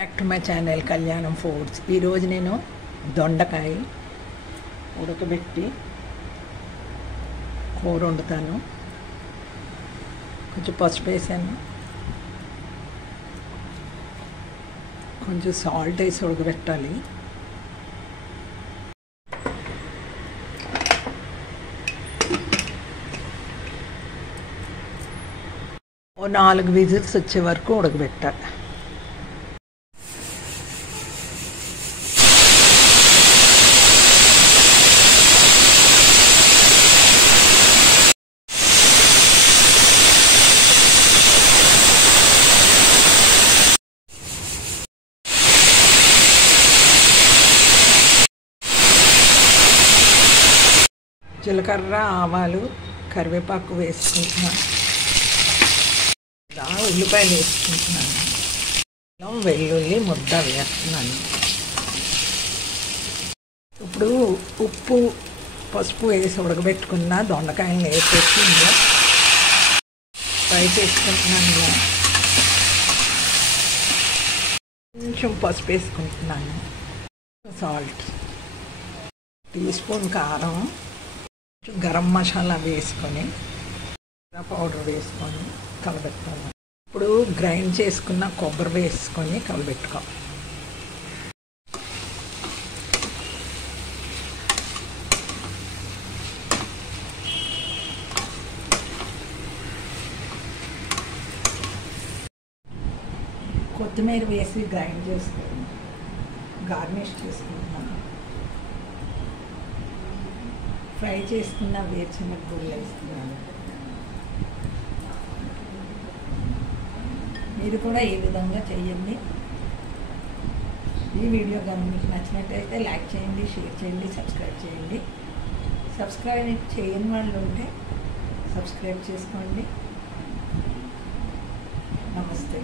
Back to my channel కళ్యాణం foods. ఈరోజు నేను దొండకాయ ఉడకబెట్టి కూర వండుతాను. కొంచెం పసుపు వేసాను, కొంచెం సాల్ట్ వేసి ఉడకబెట్టాలి. ఓ 4 విజిల్స్ వచ్చే వరకు ఉడకబెట్టాలి. జీలకర్ర, ఆవాలు, కరివేపాకు వేసుకుంటున్నాను. ఉల్లిపాయలు వేసుకుంటున్నాను. వెల్లుల్లి ముద్ద వేస్తున్నాను. ఇప్పుడు ఉప్పు, పసుపు వేసి ఉడకబెట్టుకున్న దొండకాయలను వేసేసి ఇందులో ఫ్రై చేసుకుంటున్నాను. కొంచెం పసుపు వేసుకుంటున్నాను, సాల్ట్, టీ స్పూన్ కారం, గరం మసాలా వేసుకొని పౌడర్ వేసుకొని కలబెట్టుకోవాలి. ఇప్పుడు గ్రైండ్ చేసుకున్న కొబ్బరి వేసుకొని కలబెట్టుకోవాలి. కొత్తిమీర వేసి గ్రైండ్ చేసుకొని గార్నిష్ చేసుకుంటున్నాను. ఫ్రై చేసుకున్న వేరుశనగ వేస్తున్నాను. మీరు కూడా ఈ విధంగా చేయండి. ఈ వీడియో కానీ మీకు నచ్చినట్టయితే లైక్ చేయండి, షేర్ చేయండి, సబ్స్క్రైబ్ చేయండి. సబ్స్క్రైబ్ చేయని వాళ్ళు ఉంటే సబ్స్క్రైబ్ చేసుకోండి. నమస్తే.